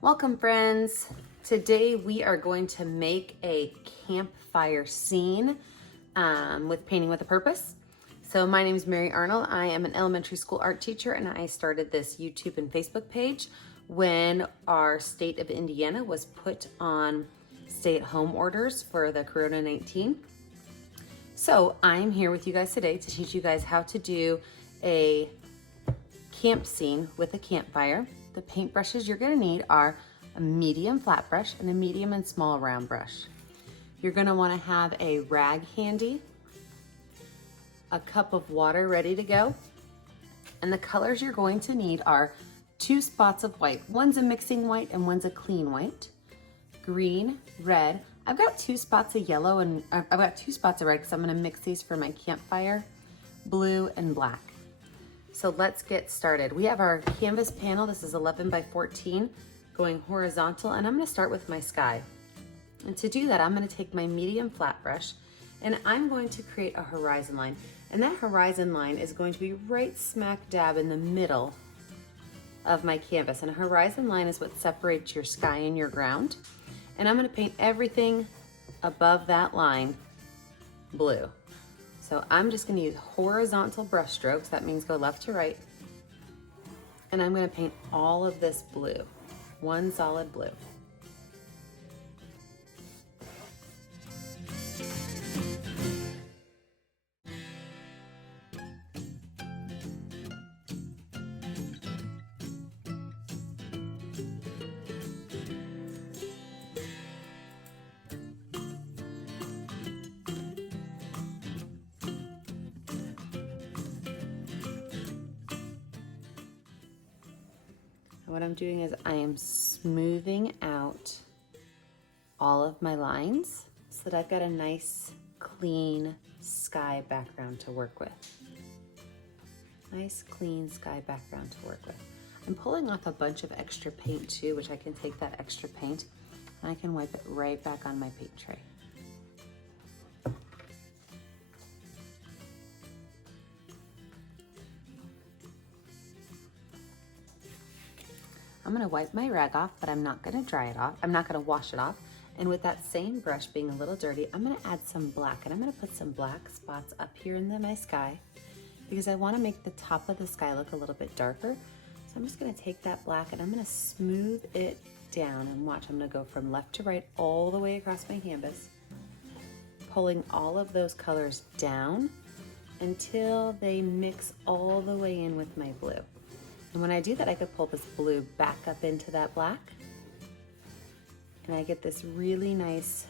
Welcome friends. Today we are going to make a campfire scene with Painting with a Purpose. So my name is Mary Arnold. I am an elementary school art teacher and I started this YouTube and Facebook page when our state of Indiana was put on stay-at-home orders for the Corona-19. So I'm here with you guys today to teach you guys how to do a camp scene with a campfire. The paintbrushes you're going to need are a medium flat brush and a medium and small round brush. You're going to want to have a rag handy, a cup of water ready to go, and the colors you're going to need are 2 spots of white. One's a mixing white and one's a clean white. Green, red. I've got 2 spots of yellow and I've got 2 spots of red because I'm going to mix these for my campfire. Blue and black. So let's get started. We have our canvas panel. This is 11 by 14 going horizontal, and I'm going to start with my sky. And to do that, I'm going to take my medium flat brush and I'm going to create a horizon line. And that horizon line is going to be right smack dab in the middle of my canvas. And a horizon line is what separates your sky and your ground. And I'm going to paint everything above that line blue. So I'm just going to use horizontal brush strokes. That means go left to right. And I'm going to paint all of this blue, one solid blue. What I'm doing is I am smoothing out all of my lines so that I've got a nice clean sky background to work with. Nice clean sky background to work with. I'm pulling off a bunch of extra paint too, which I can take that extra paint and I can wipe it right back on my paint tray. I'm going to wipe my rag off, but I'm not going to dry it off. I'm not going to wash it off. And with that same brush being a little dirty, I'm going to add some black. And I'm going to put some black spots up here in my sky because I want to make the top of the sky look a little bit darker. So I'm just going to take that black and I'm going to smooth it down and watch. I'm going to go from left to right all the way across my canvas, pulling all of those colors down until they mix all the way in with my blue. And when I do that, I could pull this blue back up into that black and I get this really nice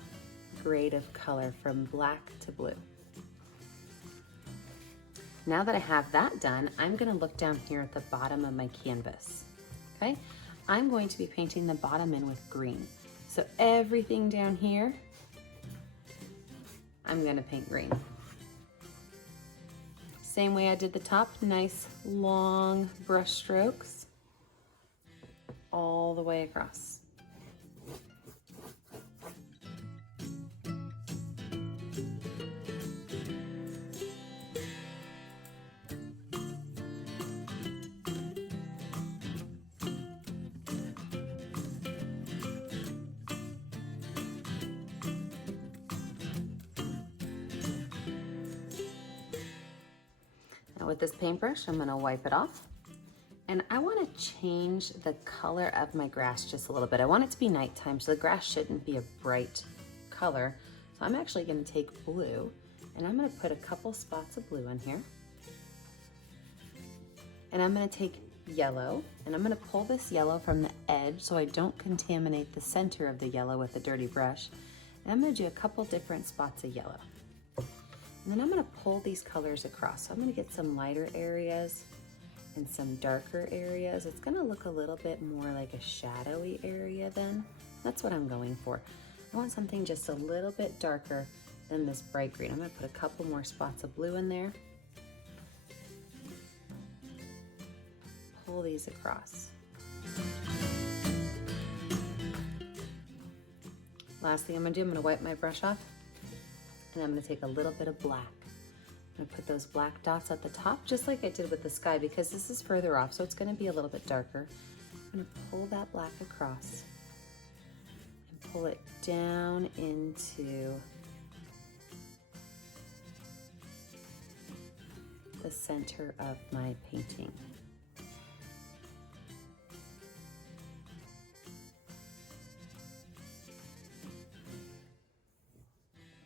grade of color from black to blue. Now that I have that done, I'm going to look down here at the bottom of my canvas. Okay, I'm going to be painting the bottom in with green. So everything down here, I'm going to paint green. Same way I did the top, nice long brush strokes all the way across. Now with this paintbrush, I'm going to wipe it off. And I want to change the color of my grass just a little bit. I want it to be nighttime, so the grass shouldn't be a bright color. So I'm actually going to take blue, and I'm going to put a couple spots of blue in here. And I'm going to take yellow, and I'm going to pull this yellow from the edge so I don't contaminate the center of the yellow with a dirty brush. And I'm going to do a couple different spots of yellow. And then I'm going to pull these colors across. So I'm going to get some lighter areas and some darker areas. It's going to look a little bit more like a shadowy area then. That's what I'm going for. I want something just a little bit darker than this bright green. I'm going to put a couple more spots of blue in there. Pull these across. Last thing I'm gonna do, I'm gonna wipe my brush off, and I'm gonna take a little bit of black. I'm gonna put those black dots at the top, just like I did with the sky, because this is further off, so it's gonna be a little bit darker. I'm gonna pull that black across and pull it down into the center of my painting.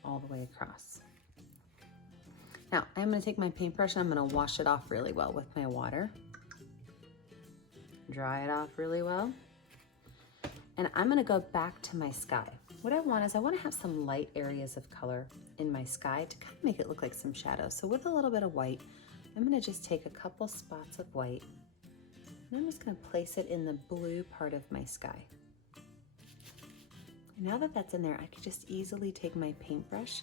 All the way across. Now I'm going to take my paintbrush and I'm going to wash it off really well with my water. Dry it off really well. And I'm going to go back to my sky. What I want is I want to have some light areas of color in my sky to kind of make it look like some shadows. So with a little bit of white, I'm going to just take a couple spots of white and I'm just going to place it in the blue part of my sky. Now that that's in there, I can just easily take my paintbrush,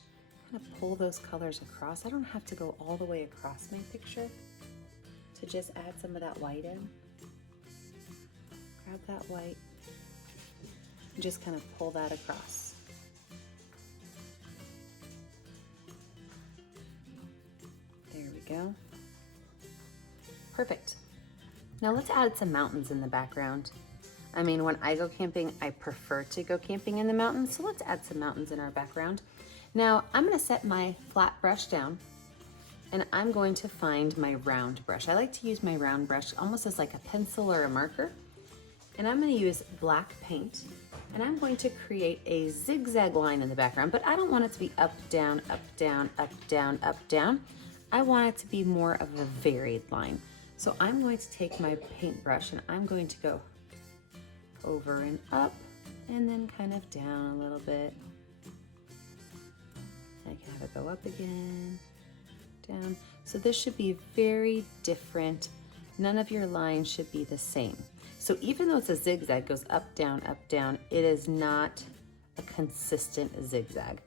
kind of pull those colors across. I don't have to go all the way across my picture to just add some of that white in. Grab that white and just kind of pull that across. There we go. Perfect. Now let's add some mountains in the background. I mean, when I go camping, I prefer to go camping in the mountains, so let's add some mountains in our background. Now, I'm gonna set my flat brush down, and I'm going to find my round brush. I like to use my round brush almost as like a pencil or a marker, and I'm gonna use black paint, and I'm going to create a zigzag line in the background, but I don't want it to be up, down, up, down, up, down, up, down. I want it to be more of a varied line. So I'm going to take my paintbrush, and I'm going to go over and up, and then kind of down a little bit. I can have it go up again, down. So this should be very different. None of your lines should be the same. So even though it's a zigzag, goes up, down, it is not a consistent zigzag.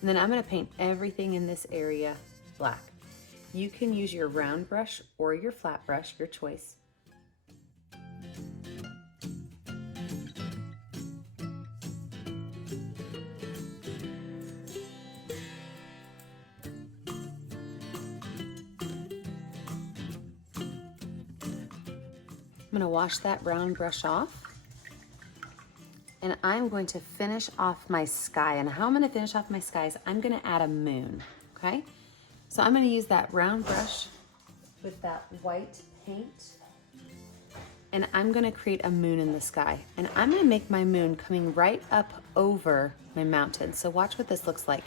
And then I'm gonna paint everything in this area black. You can use your round brush or your flat brush, your choice. I'm gonna wash that round brush off, and I'm going to finish off my sky. And how I'm gonna finish off my sky is I'm gonna add a moon, okay? So I'm gonna use that round brush with that white paint, and I'm gonna create a moon in the sky. And I'm gonna make my moon coming right up over my mountain. So watch what this looks like.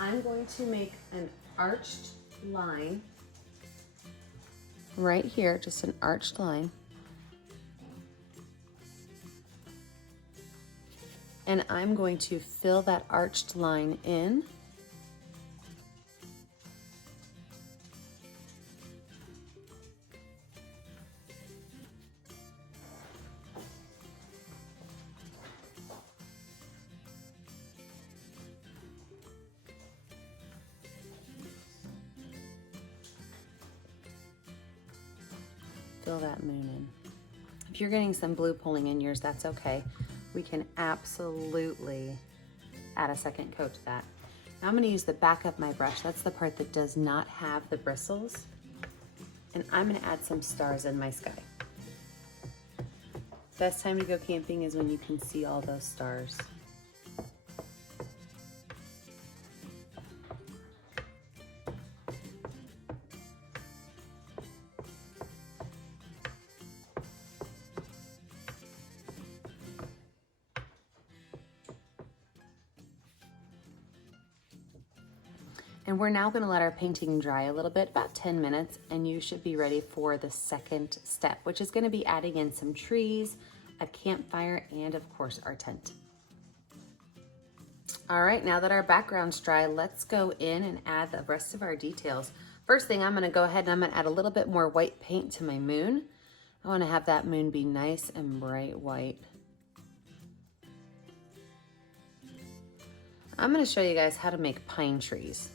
I'm going to make an arched line right here, just an arched line. And I'm going to fill that arched line in. Fill that moon in. If you're getting some blue pulling in yours, that's okay. We can absolutely add a second coat to that. Now I'm gonna use the back of my brush. That's the part that does not have the bristles. And I'm gonna add some stars in my sky. Best time to go camping is when you can see all those stars. And we're now gonna let our painting dry a little bit, about 10 minutes, and you should be ready for the second step, which is gonna be adding in some trees, a campfire, and of course our tent. All right, now that our background's dry, let's go in and add the rest of our details. First thing, I'm gonna go ahead and I'm gonna add a little bit more white paint to my moon. I wanna have that moon be nice and bright white. I'm gonna show you guys how to make pine trees.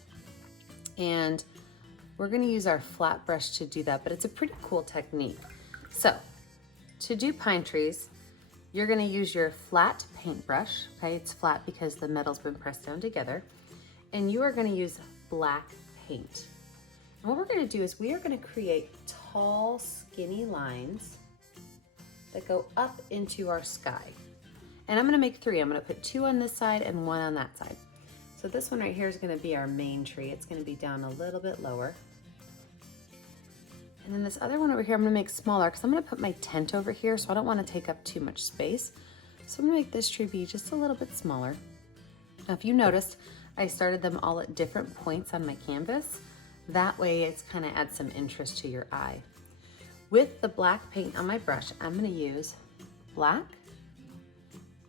And we're gonna use our flat brush to do that, but it's a pretty cool technique. So to do pine trees, You're gonna use your flat paintbrush, okay? It's flat because the metal's been pressed down together. And you are gonna use black paint. And what we're gonna do is we are gonna create tall, skinny lines that go up into our sky. And I'm gonna make 3. I'm gonna put 2 on this side and 1 on that side. So this one right here is gonna be our main tree. It's gonna be down a little bit lower. And then this other one over here, I'm gonna make smaller because I'm gonna put my tent over here, so I don't wanna take up too much space. So I'm gonna make this tree be just a little bit smaller. Now, if you noticed, I started them all at different points on my canvas. That way it's kind of adds some interest to your eye. With the black paint on my brush, I'm gonna use black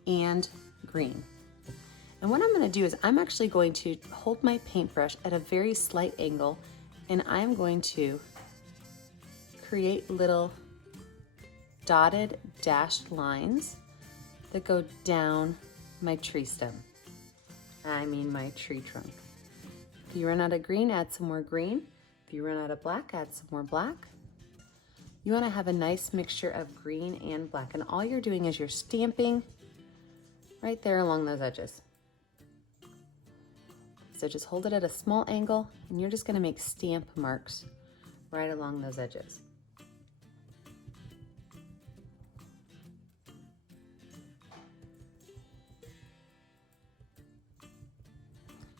and green. And what I'm gonna do is I'm actually going to hold my paintbrush at a very slight angle, and I'm going to create little dotted dashed lines that go down my tree stem. I mean my tree trunk. If you run out of green, add some more green. If you run out of black, add some more black. You wanna have a nice mixture of green and black, and all you're doing is you're stamping right there along those edges. So just hold it at a small angle, and you're just gonna make stamp marks right along those edges.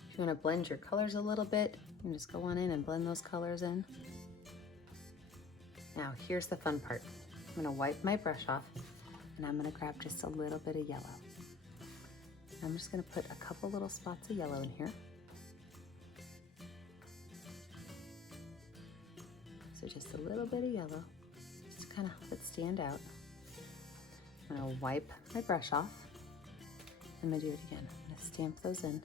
If you want to blend your colors a little bit, you can just go on in and blend those colors in. Now here's the fun part. I'm going to wipe my brush off, and I'm going to grab just a little bit of yellow. I'm just going to put a couple little spots of yellow in here. So just a little bit of yellow, just to kind of help it stand out. I'm going to wipe my brush off. I'm going to do it again. I'm going to stamp those in.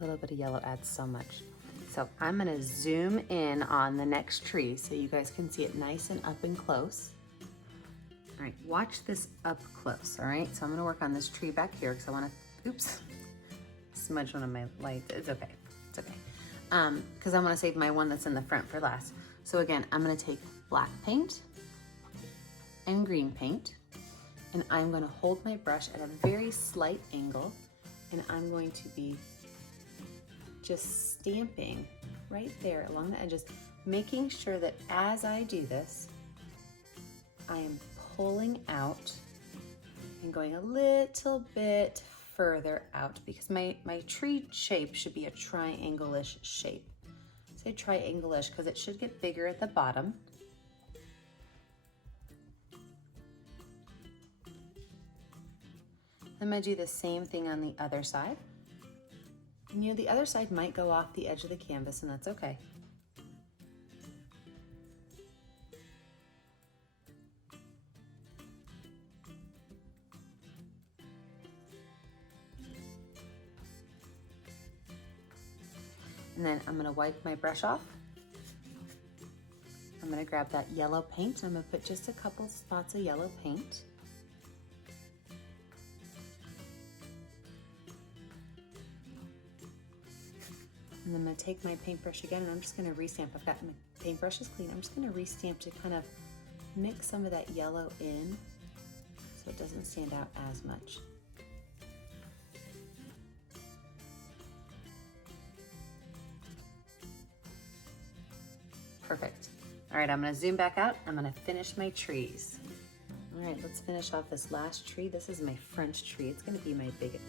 A little bit of yellow adds so much. So I'm gonna zoom in on the next tree so you guys can see it nice and up and close. All right, watch this up close, all right? So I'm gonna work on this tree back here because I wanna, oops, smudge one of my lights. It's okay, it's okay. Because I wanna save my one that's in the front for last. So again, I'm gonna take black paint and green paint, and I'm gonna hold my brush at a very slight angle, and I'm going to be just stamping right there along the edges, making sure that as I do this, I am pulling out and going a little bit further out because my tree shape should be a triangle-ish shape. Say triangle-ish because it should get bigger at the bottom. I'm gonna do the same thing on the other side. And you know, the other side might go off the edge of the canvas, and that's okay. And then I'm gonna wipe my brush off. I'm gonna grab that yellow paint. I'm gonna put just a couple spots of yellow paint. And I'm gonna take my paintbrush again, and I'm just gonna restamp. I've got my paintbrush is clean. I'm just gonna restamp to kind of mix some of that yellow in so it doesn't stand out as much. Perfect. All right, I'm gonna zoom back out. I'm gonna finish my trees. All right, let's finish off this last tree. This is my French tree. It's gonna be my biggest.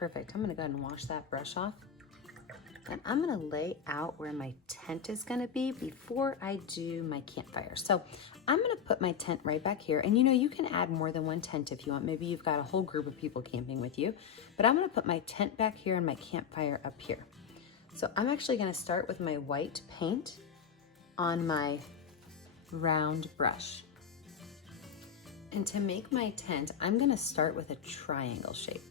perfect. I'm gonna go ahead and wash that brush off. And I'm gonna lay out where my tent is gonna be before I do my campfire. So I'm gonna put my tent right back here. And you know, you can add more than one tent if you want. Maybe you've got a whole group of people camping with you, but I'm gonna put my tent back here and my campfire up here. So I'm actually gonna start with my white paint on my round brush. And to make my tent, I'm gonna start with a triangle shape.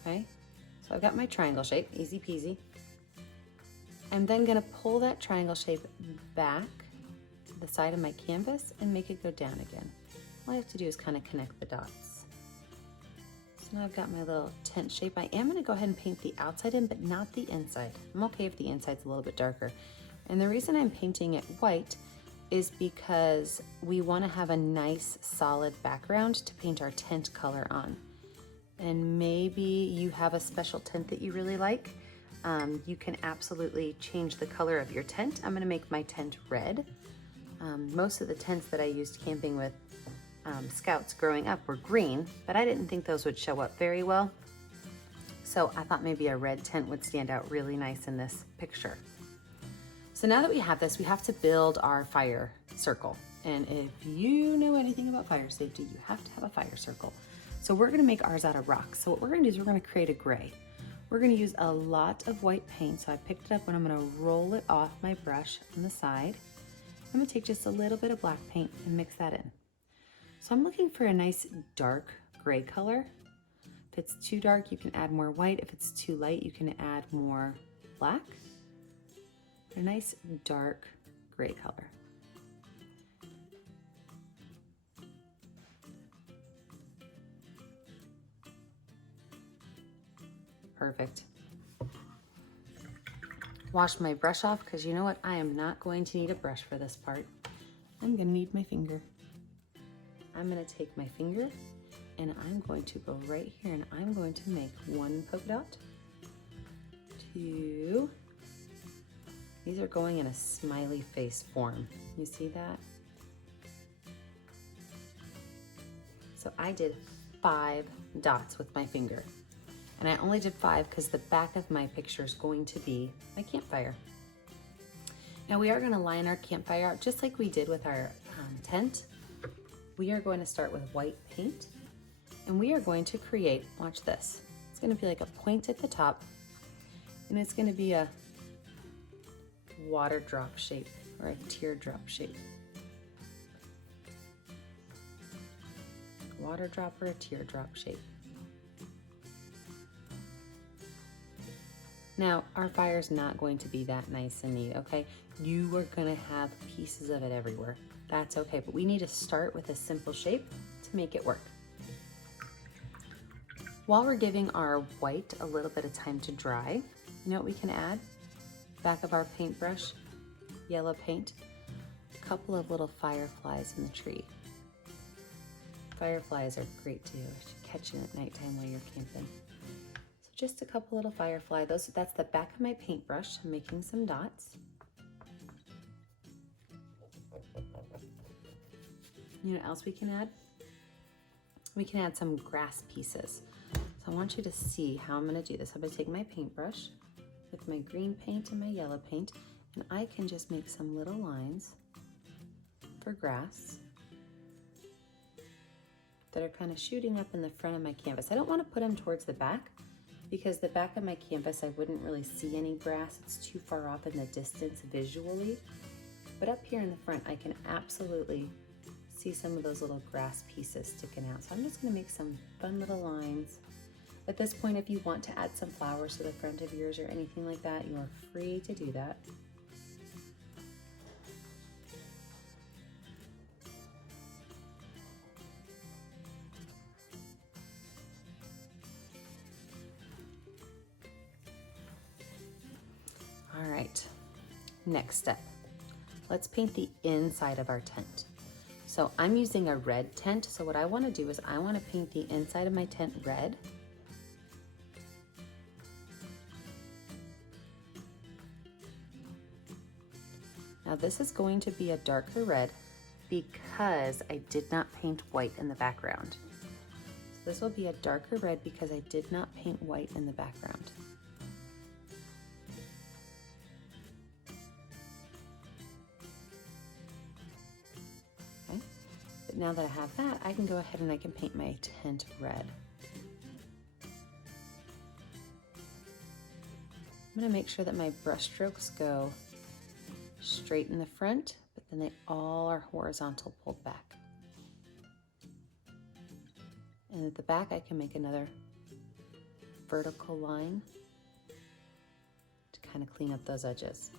Okay? So I've got my triangle shape, easy peasy. I'm then gonna pull that triangle shape back to the side of my canvas and make it go down again. All I have to do is kind of connect the dots. So now I've got my little tent shape. I am gonna go ahead and paint the outside in, but not the inside. I'm okay if the inside's a little bit darker. And the reason I'm painting it white is because we wanna have a nice solid background to paint our tent color on. And maybe you have a special tent that you really like. You can absolutely change the color of your tent. I'm gonna make my tent red. Most of the tents that I used camping with scouts growing up were green, but I didn't think those would show up very well. So I thought maybe a red tent would stand out really nice in this picture. So now that we have this, we have to build our fire circle. And if you know anything about fire safety, you have to have a fire circle. So we're gonna make ours out of rocks. So what we're gonna do is we're gonna create a gray. We're gonna use a lot of white paint. So I picked it up and I'm gonna roll it off my brush on the side. I'm gonna take just a little bit of black paint and mix that in. So I'm looking for a nice dark gray color. If it's too dark, you can add more white. If it's too light, you can add more black. A nice dark gray color. Perfect. Wash my brush off because you know what? I am not going to need a brush for this part. I'm gonna need my finger. I'm gonna take my finger and I'm going to go right here and I'm going to make one polka dot, two. These are going in a smiley face form. You see that? So I did 5 dots with my finger. And I only did 5 because the back of my picture is going to be my campfire. Now we are going to line our campfire out just like we did with our tent. We are going to start with white paint and we are going to create, watch this. It's going to be like a point at the top and it's going to be a water drop shape or a teardrop shape. Water drop or a teardrop shape. Now, our fire is not going to be that nice and neat, okay? You are gonna have pieces of it everywhere. That's okay, but we need to start with a simple shape to make it work. While we're giving our white a little bit of time to dry, you know what we can add? Back of our paintbrush, yellow paint, a couple of little fireflies in the tree. Fireflies are great to catch at nighttime while you're camping. So just a couple little firefly. That's the back of my paintbrush. I'm making some dots. You know what else we can add? We can add some grass pieces. So I want you to see how I'm gonna do this. I'm gonna take my paintbrush with my green paint and my yellow paint, and I can just make some little lines for grass that are kind of shooting up in the front of my canvas. I don't want to put them towards the back because the back of my canvas, I wouldn't really see any grass. It's too far off in the distance visually. But up here in the front, I can absolutely see some of those little grass pieces sticking out. So I'm just gonna make some fun little lines. At this point, if you want to add some flowers to the front of yours or anything like that, you are free to do that. All right, next step. Let's paint the inside of our tent. So I'm using a red tent. So what I want to do is I want to paint the inside of my tent red. Now this is going to be a darker red because I did not paint white in the background. This will be a darker red because I did not paint white in the background. Okay, but now that I have that, I can go ahead and I can paint my tent red. I'm going to make sure that my brush strokes go straight in the front, but then they all are horizontal pulled back. And at the back, I can make another vertical line to kind of clean up those edges.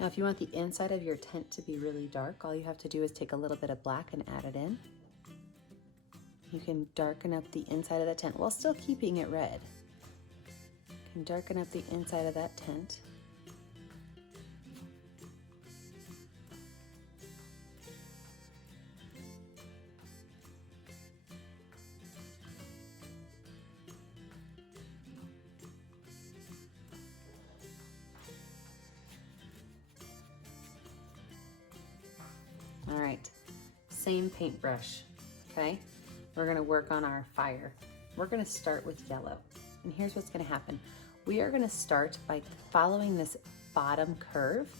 Now, if you want the inside of your tent to be really dark, all you have to do is take a little bit of black and add it in. You can darken up the inside of the tent while still keeping it red. You can darken up the inside of that tent. All right, same paintbrush, okay? We're gonna work on our fire. We're gonna start with yellow. And here's what's gonna happen. We are gonna start by following this bottom curve,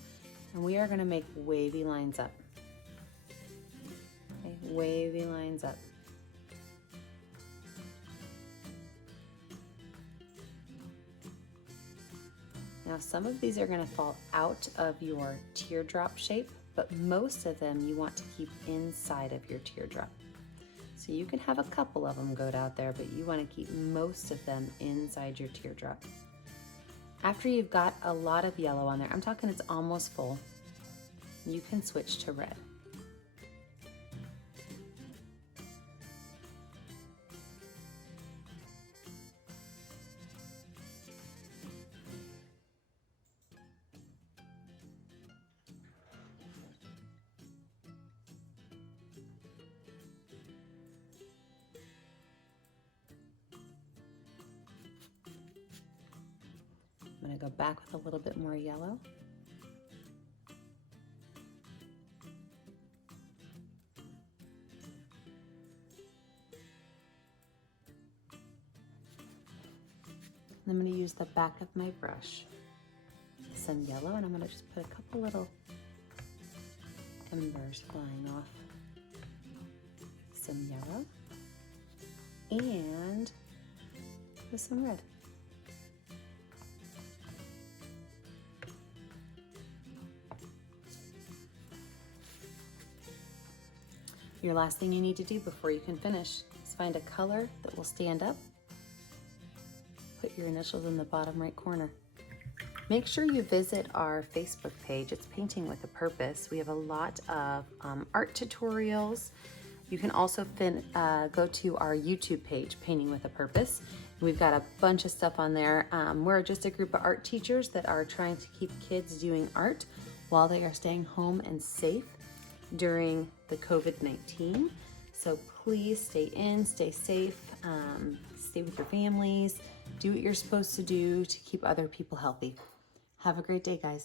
and we are gonna make wavy lines up. Okay, wavy lines up. Now some of these are gonna fall out of your teardrop shape, but most of them you want to keep inside of your teardrop. So you can have a couple of them go out there, but you want to keep most of them inside your teardrop. After you've got a lot of yellow on there, I'm talking it's almost full, you can switch to red. I'm going to go back with a little bit more yellow. I'm going to use the back of my brush, some yellow, and I'm going to just put a couple little embers flying off. Some yellow and with some red. Your last thing you need to do before you can finish is find a color that will stand up. Put your initials in the bottom right corner. Make sure you visit our Facebook page. It's Painting with a Purpose. We have a lot of art tutorials. You can also go to our YouTube page, Painting with a Purpose. We've got a bunch of stuff on there. We're just a group of art teachers that are trying to keep kids doing art while they are staying home and safe during the COVID-19. So please stay in, stay safe, stay with your families, do what you're supposed to do to keep other people healthy. Have a great day, guys.